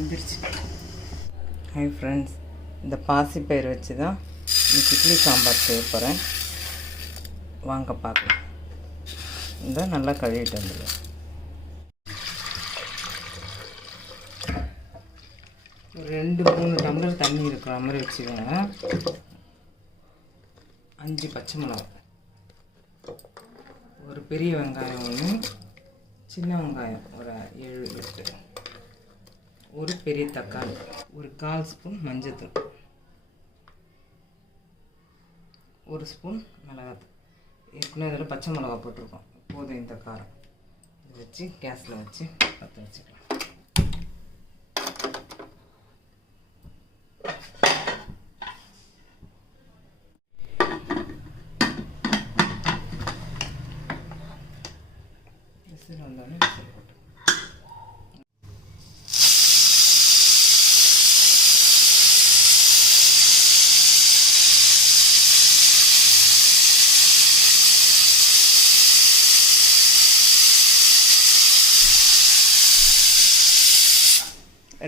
வெந்துருச்சு. Hi friends, இந்த பாசிப்பயிர் வச்சு தான் இன்னைக்கு இட்லி சாம்பார் செய்ய போகிறேன். வாங்க பார்க்கலாம். இந்த நல்லா கழுவிட்டு வந்துடுவேன். ஒரு 2-3 டம்ளர் தண்ணி இருக்கிற மாதிரி வச்சுக்கோங்க. 5 பச்சை மிளகா, ஒரு பெரிய வெங்காயம் 1, சின்ன வெங்காயம் ஒரு 7-8, ஒரு பெரிய தக்காளி, ஒரு 1/4 ஸ்பூன் மஞ்சள்தூள், 1 ஸ்பூன் மிளகாத்தூள். ஏற்கனவே இதில் பச்சை மிளகா போட்டிருக்கோம். போதும் இந்த காரம். இதை வச்சு கேஸில் வச்சு பற்ற வச்சுக்கலாம். விசில் வந்தோடனே விசில் போட்டு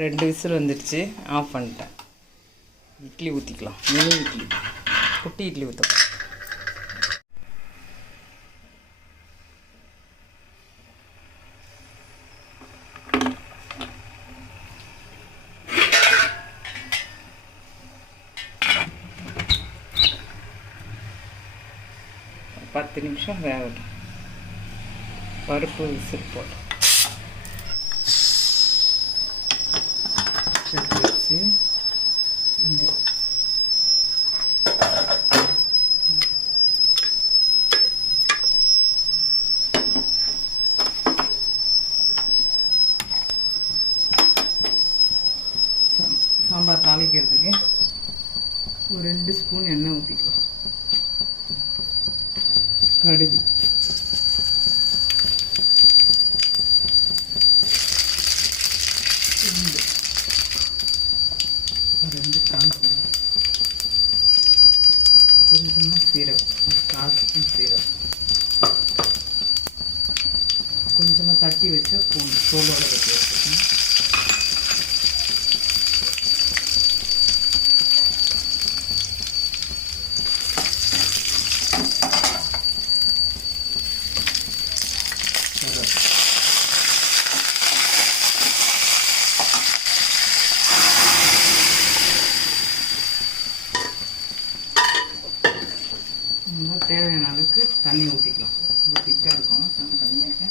2 விசில் வந்துடுச்சு. ஆஃப் பண்ணிட்டேன். இட்லி ஊற்றிக்கலாம். மினி இட்லி, குட்டி இட்லி ஊற்றலாம். ஒரு 10 நிமிஷம் வேகட்டும். பருப்பு விசில் போட்டு வச்சு சாம்பார் தாளிக்கிறதுக்கு ஒரு 2 ஸ்பூன் எண்ணெய் ஊற்றிக்கலாம். கடுகு, கொஞ்சமாக சீரகம், 1/4 ஸ்பூன் சீரகம், கொஞ்சமாக தட்டி வச்சு தோலோட கட்டி வச்சுக்கணும். தேவையான அளவுக்கு தண்ணி ஊற்றிக்கலாம். ரொம்ப திக்காக இருக்கும், தண்ணியாக.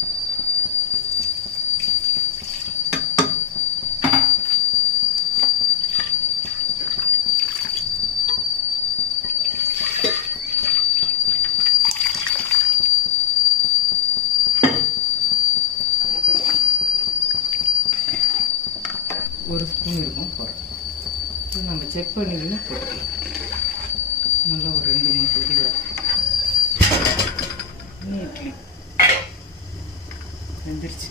ஒரு ஸ்பூன் இருக்கும் போகிறோம். இது நம்ம செக் பண்ணிவிட்டு போட்டுக்கலாம். நல்லா ஒரு 2-3 கொதி வரும். இட்லி வெந்துருச்சு.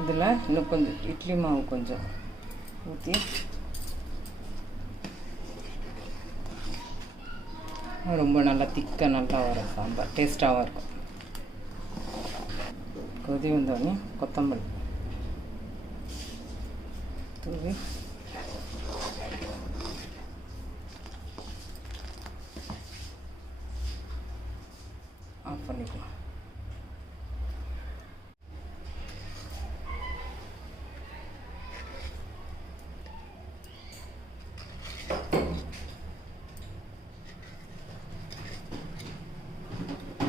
இதில் இன்னும் கொஞ்சம் இட்லி மாவு கொஞ்சம் ஊற்றி ரொம்ப நல்லா திக்காக நல்லா வரும் சாம்பார். டேஸ்ட்டாகவும் இருக்கும். கொதி வந்தோடனே கொத்தமல்லி தூவி ஆஃப் பண்ணிக்கலாம்.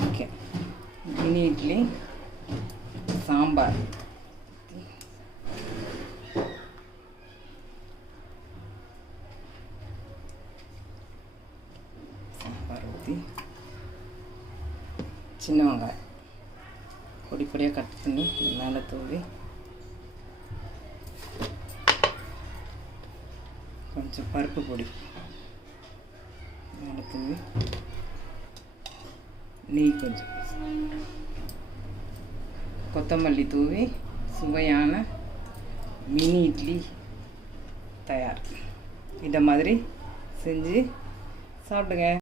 Okay, mini idli sambar. சாம்பார் ஊற்றி சின்ன வெங்காயம் பொடி பொடியாக கட் பண்ணி மேலே தூவி கொஞ்சம் பருப்பு பொடி மேலே தூவி நெய் கொஞ்சம் கொத்தமல்லி தூவி சுவையான மினி இட்லி தயார். இதை மாதிரி செஞ்சு சாப்பிடுங்க.